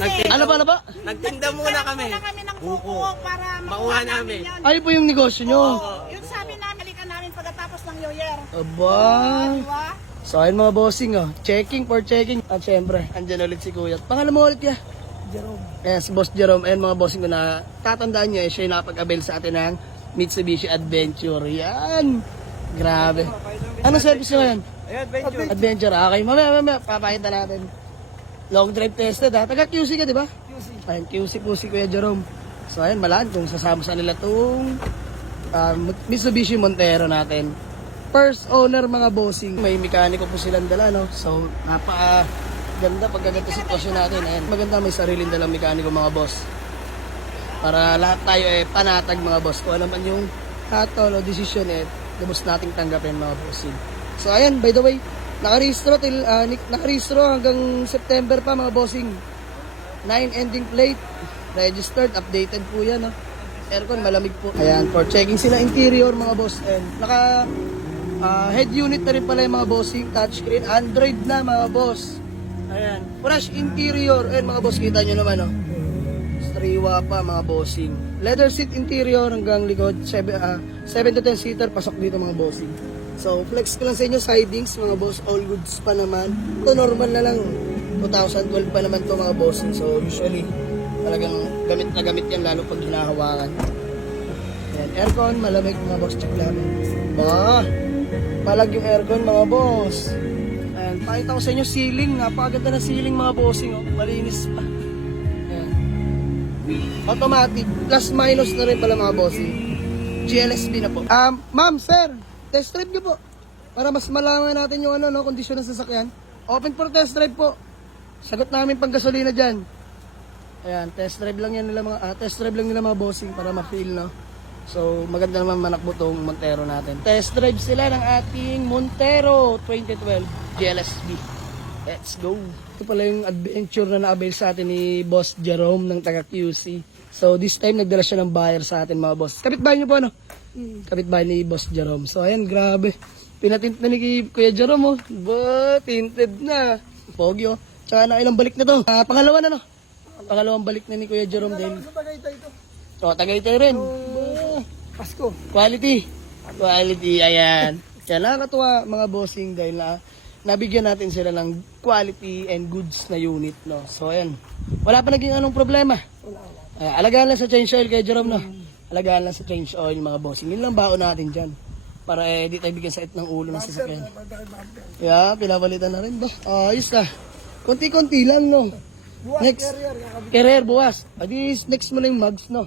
Ano ba, ano ba? Nagtinda muna kami. Nagtinda kami ng buko para Makuha namin. yun. Ay po yung negosyo nyo. Yung sabi namin, balikan namin pagkatapos ng New Year. Aba. Diba? So ayun mga bossing oh. Checking for checking. At syempre, andyan ulit si Kuya. Pangalan mo ulit ya? Jerome. Yes, Boss Jerome. Ayan mga bossing ko na tatandaan nyo siya yung nakapag-avail sa atin ng Mitsubishi Adventure. Yan. Grabe. Anong service nyo ngayon? Ayun, Adventure. Adventure. Okay, mamaya, papakita natin. Long drive tested ha. Taga QC ka, di ba? QC. Ayun, QC po si Kuya Jerome. So ayun, malaan kung sasama sa nila itong Mitsubishi Montero natin. First owner mga bossing. May mekaniko po silang dala, no? So, napaka-ganda pag ganito sitwasyon natin. Ayan, maganda may sariling dalang mekaniko mga boss. Para lahat tayo panatag mga boss. Kung ano man yung hatol o desisyon lubos nating tanggapin mga bossing. So ayan, by the way, nakarehistro hanggang September pa mga bossing. 9 ending plate, registered, updated po yan. No? Aircon, malamig po. Ayan, for checking sila interior mga boss. And naka head unit na rin pala yung mga bossing, touchscreen, Android na mga boss. Ayan, fresh interior. Ayan mga boss, kita nyo naman. No? Striwa pa mga bossing. Leather seat interior hanggang likod. 7 to 10 seater, pasok dito mga bossing. So, flex ko lang sa inyo, sidings, mga boss, all goods pa naman. Ito, normal na lang. 2012 pa naman to mga bossing. So, usually, talagang gamit na gamit yan, lalo pag hinahawakan. Ayan, aircon, malamig mga boss, check lang. Malag yung aircon mga boss. Ayan, pakita ko sa inyo, ceiling. Napakaganda na ceiling mga bossing. Oh. Malinis pa. Ayan. Automatic, plus minus na rin pala mga bossing. GLSB na po. Ma'am, sir, test drive nyo po. Para mas malaman natin yung kondisyon ng sasakyan. Open for test drive po. Sagot namin pang gasolina dyan. Ayan, test drive lang yan nila mga bossing para ma-feel, no? So, maganda naman manakbo tong Montero natin. Test drive sila ng ating Montero 2012 GLSB. Let's go. Ito pala yung adventure na na-avail sa atin ni Boss Jerome ng taga QC. So, this time nagdala siya ng buyer sa atin mga boss. Kapitbahay niyo po ano? Kapitbahay ni Boss Jerome. So, ayan, grabe. Pinatint na ni Kuya Jerome, oh. Ba, tinted na. Pogi, oh. Tsaka na ilang balik na to. Pangalawa na, no? Pangalawang balik na ni Kuya Jerome din. Sa Tagaytay ito. O, Tagaytay rin. Pasko. Quality. Quality, ayan. Kaya nakakatuwa mga bossing dahil nabigyan natin sila ng quality and goods na unit, no? So, ayan. Wala pa naging anong problema. Alagaan lang sa change oil kay Jerome, no? Alagaan lang sa change oil mga bossing. Yun lang baon natin dyan. Para di tayo bigyan sakit ng ulo ng sasakyan. Yeah, pinapalitan na rin ba? Ayos na. Konti-konti lang, no? Buwas, Next. carrier. Carrier, buwas. Next mo na yung mugs, no?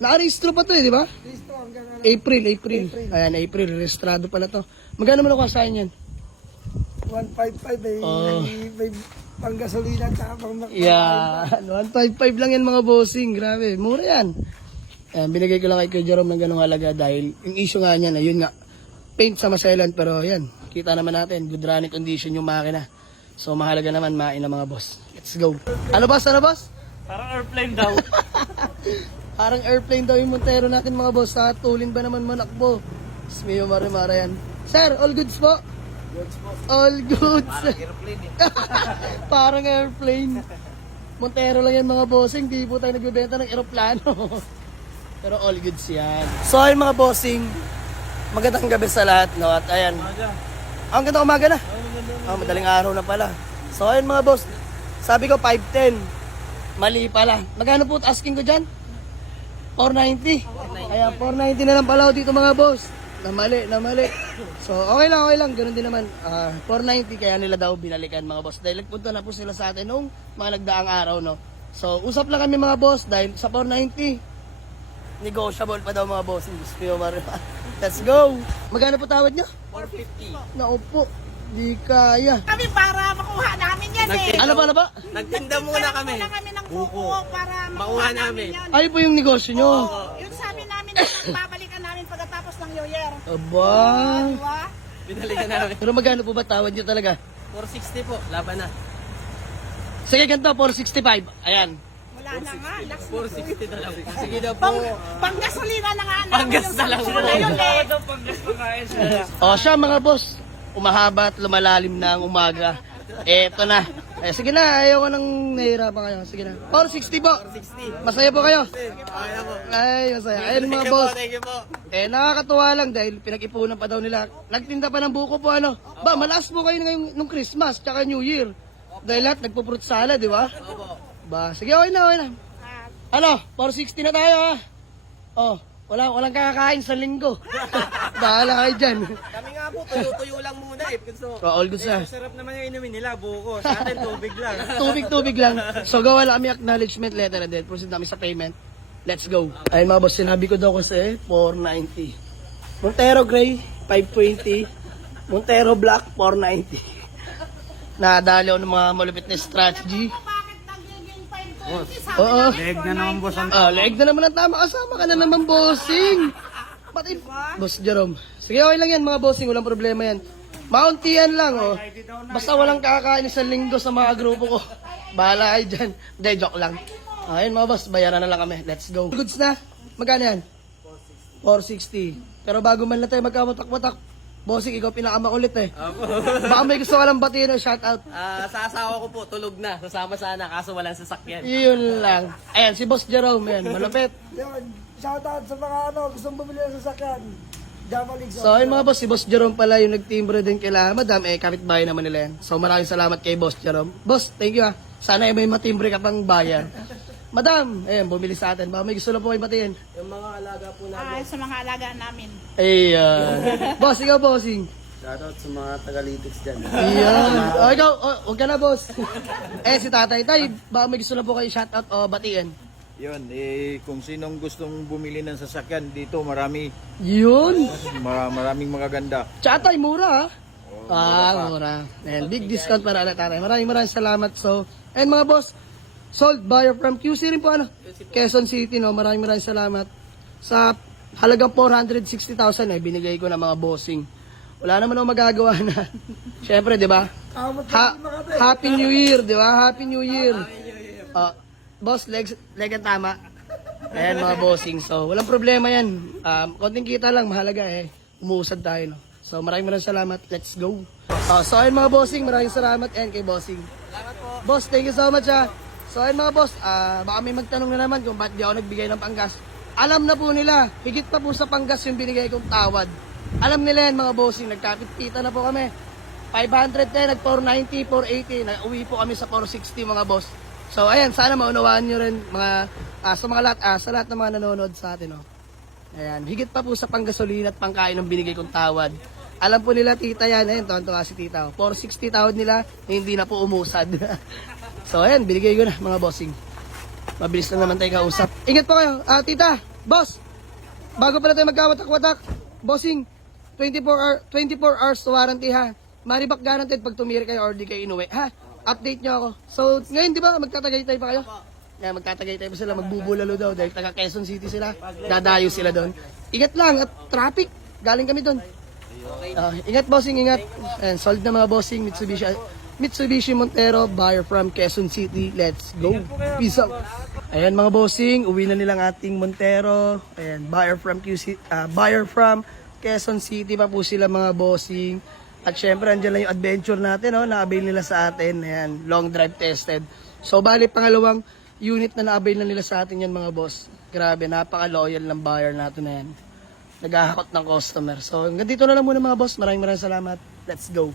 Nakarehistro pa to di ba? Listo hanggang April. Ayan, April. Registrado pala to. Magkano man ako kasahin yan? 155 may panggasolina at pang Yan. 155 lang yan mga bossing. Grabe. Mura yan. Ayan, binigay ko lang kay Kuya Jerome ng ganung halaga dahil yung issue nga niya na yun nga. Paint sa maselan pero yan. Kita naman natin. Good running condition yung makina. So mahalaga naman main na mga boss. Let's go. Ano boss? Parang airplane daw. Parang airplane daw yung Montero natin mga boss. Sa tulin ba naman manakbo? Smiyo mara yan. Sir, all goods po? All goods. Parang airplane Parang airplane. Montero lang yan mga bossing. Di po tayo nagbebenta ng aeroplano. Pero all goods yan. So ayun mga bossing. Magandang gabi sa lahat. No? At ayan. Ang ganda umaga na. Madaling araw na pala. So ayun mga boss. Sabi ko 510. Mali pala. Magkano po asking ko dyan? 490. Ayan, 490 na lang pala dito mga boss. Namali. So, okay lang. Ganun din naman. 490 kaya nila daw binalikan mga boss. Dahil nagpunta na po sila sa atin nung mga nagdaang araw, no? So, usap lang kami mga boss dahil sa 490. Negotiable pa daw mga boss. Let's go. Magkano po tawad nyo? 450. Naupo. Di kaya. Kami para makuha namin yan Ano ba? Nagtinda muna kami. Nagtinda muna kami ng buko para Makuha namin. yan. Ay po yung negosyo nyo. Yung sabi namin, babalikan namin pagkatapos ng New Year. Aba. Diba? Binalikan namin. Pero magkano po ba tawad nyo talaga? 460 po. Laban na. Sige, ganito, 465. Ayan. Wala na nga. 460 na lang. Sige daw po. Panggasolina na nga. Panggas na lang. O siya mga boss, umahaba at lumalalim na ang umaga. Eto na. Eh, sige na, ayaw ko nang nahihirapan kayo. Sige na. 460 po. 60. Masaya po kayo? Okay na po. Ay, masaya. Ayun mga Thank you boss. po, thank you po. Eh, nakakatuwa lang dahil pinag-ipunan pa daw nila. Nagtinda pa ng buko po, ano. Ba, malakas po kayo ngayong nung Christmas, tsaka New Year. Dahil lahat nagpo-fruit salad, di ba? Opo. Ba, sige, okay na, okay na. Ano, 460 na tayo, ha? Oh, walang kakakain sa linggo. Bahala kayo dyan. Kami nga po, tuyo-tuyo lang muna eh. Gusto. Oh, all goods na. Sarap naman yung inumin nila, buko. Sa atin, tubig lang. Tubig-tubig lang. So, gawa lang kami acknowledgement letter and then proceed namin sa payment. Let's go. Ayun mga boss, sinabi ko daw kasi 490. Montero Gray, 520. Montero Black, 490. Nadali ako ng mga malupit na strategy. Bakit nagiging 520? Sabi Oo. namin Leg na naman, boss. Leeg na naman ang tama. Kasama ka na naman, bossing. Pati, Boss Jerome. Sige, okay lang yan mga bossing. Walang problema yan. Mountian lang, oh. Basta walang kakain isang linggo sa mga grupo ko. Bahala kayo dyan. Hindi, joke lang. Ayun mga boss, bayaran na lang kami. Let's go. Goods na. Magkano yan? 460. Pero bago man lang tayo magkawatak-watak, bossing, ikaw pinakamakulit eh. Baka may gusto ka lang batiin o shout out. Sa asawa ko po, tulog na. Sasama sana, kaso walang sasakyan. Yun lang. Ayan, si Boss Jerome, yan. Malapit. Yun, shoutout sa mga gustong bumili ng sasakyan. Jamalig So ayun mga boss, si Boss Jerome pala yung nagtimbre din kila Madam, eh kapitbahay naman nila yan. So maraming salamat kay Boss Jerome. Boss, thank you ha. Sana may matimbre ka pang bayan. Madam, ayun, bumili sa atin. Baka may gusto na po kayo batiin. Yung mga alaga po namin. sa mga alaga namin. Boss, ikaw bossing. Shoutout sa mga taga-Litix dyan. Ayan. O ikaw, huwag ka na boss. Si Tatay Tay, baka may gusto na po kayo shout out o batiin. Yun, kung sinong gustong bumili ng sasakyan dito, Yun. maraming magaganda. Tsaka Tay, mura ha. Mura. And big discount para na tayo. Maraming salamat. So, and mga boss, sold buyer from QC rin po ano. Quezon City, no. Maraming salamat. Sa halagang 460,000 binigay ko na mga bossing. Wala naman ako magagawa na. Syempre, 'di ba? Happy New Year, 'di ba? Happy New Year. Boss, leg ang tama. Ayan mga bossing. So, walang problema 'yan. Konting kita lang, mahalaga eh. Umuusad tayo, no. So, maraming salamat. Let's go. So, ayun mga bossing, maraming salamat and kay bossing. Salamat po. Boss, thank you so much ha. So ayun mga boss, baka may magtanong na naman kung ba't di ako nagbigay ng panggas. Alam na po nila, higit pa po sa panggas yung binigay kong tawad. Alam nila yan mga bossing, nagkapit-kita na po kami. 510, nag 490, 480, nauwi po kami sa 460 mga boss. So ayan, sana maunawaan nyo rin mga, sa lahat ng mga nanonood sa atin. Oh. Ayan, higit pa po sa panggasolina at pangkain ng binigay kong tawad. Alam po nila tita yan, ayun, tuwan-tuwa si tita. 460 tawad nila, hindi na po umusad. So ayan, binigay ko na mga bossing. Mabilis na naman tayo kausap. Ingat po kayo, tita, boss. Bago pala tayo magkawatak-watak, bossing, 24 hours warranty ha. Maribak guaranteed pag tumiri kayo or di kayo inuwi. Ha? Update nyo ako. So, ngayon di ba magtatagaytay pa kayo? Yeah, magtatagaytay pa sila, magbubulalo daw dahil taga Quezon City sila. Dadayo sila doon. Ingat lang at traffic. Galing kami doon. Ingat bossing, ingat. And sold na mga bossing, Mitsubishi Montero, buyer from Quezon City. Let's go. Peace out. Ayan mga bossing, uwi na nilang ating Montero. Ayan, buyer from Quezon City pa po sila mga bossing. At syempre, andyan lang yung adventure natin, no, na-avail nila sa atin. Ayan, long drive tested. So, bali, pangalawang unit na na-avail na nila sa atin yan, mga boss. Grabe, napaka-loyal ng buyer natin na yan. Naghahakot ng customer. So, hanggang dito na lang muna, mga boss. Maraming salamat. Let's go.